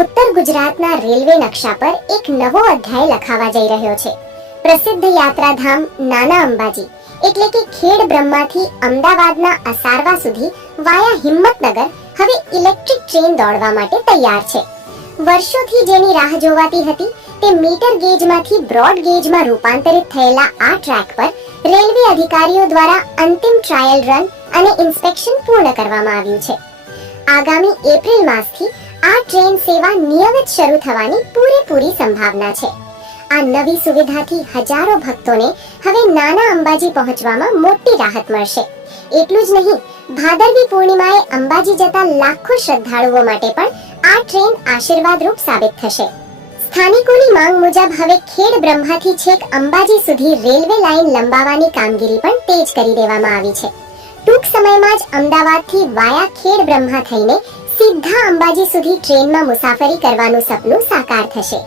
ઉત્તર ગુજરાતના રેલવે નકશા પર એક નવો અધ્યાય લખાવા જઈ રહ્યો છે. પ્રસિદ્ધ યાત્રાધામ નાના અંબાજી એટલે કે ખેડ બ્રહ્માથી અમદાવાદના અસારવા સુધી વાયા હિંમતનગર હવે ઇલેક્ટ્રિક ટ્રેન દોડવા માટે તૈયાર છે. વર્ષોથી જેની રાહ જોવાતી હતી તે મીટર ગેજમાંથી બ્રોડ ગેજમાં રૂપાંતરિત થયેલા આ ટ્રેક પર રેલવે અધિકારીઓ દ્વારા અંતિમ ટ્રાયલ રન અને ઇન્સ્પેક્શન પૂર્ણ કરવામાં આવ્યું છે. આગામી એપ્રિલ માસથી આ ટ્રેન સેવા નિયમિત શરૂ થવાની પૂરેપૂરી સંભાવના છે. આ નવી સુવિધાથી હજારો ભક્તોને હવે નાના અંબાજી પહોંચવામાં મોટી રાહત મળશે. એટલું જ નહીં, ભાદરવી પૂર્ણિમાએ અંબાજી જતા લાખો શ્રદ્ધાળુઓ માટે પણ આ ટ્રેન આશીર્વાદરૂપ સાબિત થશે. સ્થાનિકોની માંગ મુજબ હવે ખેડ બ્રહ્માથી છેક અંબાજી સુધી રેલવે લાઇન લંબાવવાની કામગીરી પણ તેજ કરી દેવામાં આવી છે. ટૂંક સમયમાં જ અમદાવાદથી વાયા ખેડ બ્રહ્મા થઈને સીધા અંબાજી સુધી ટ્રેનમાં મુસાફરી કરવાનું સપનું સાકાર થશે.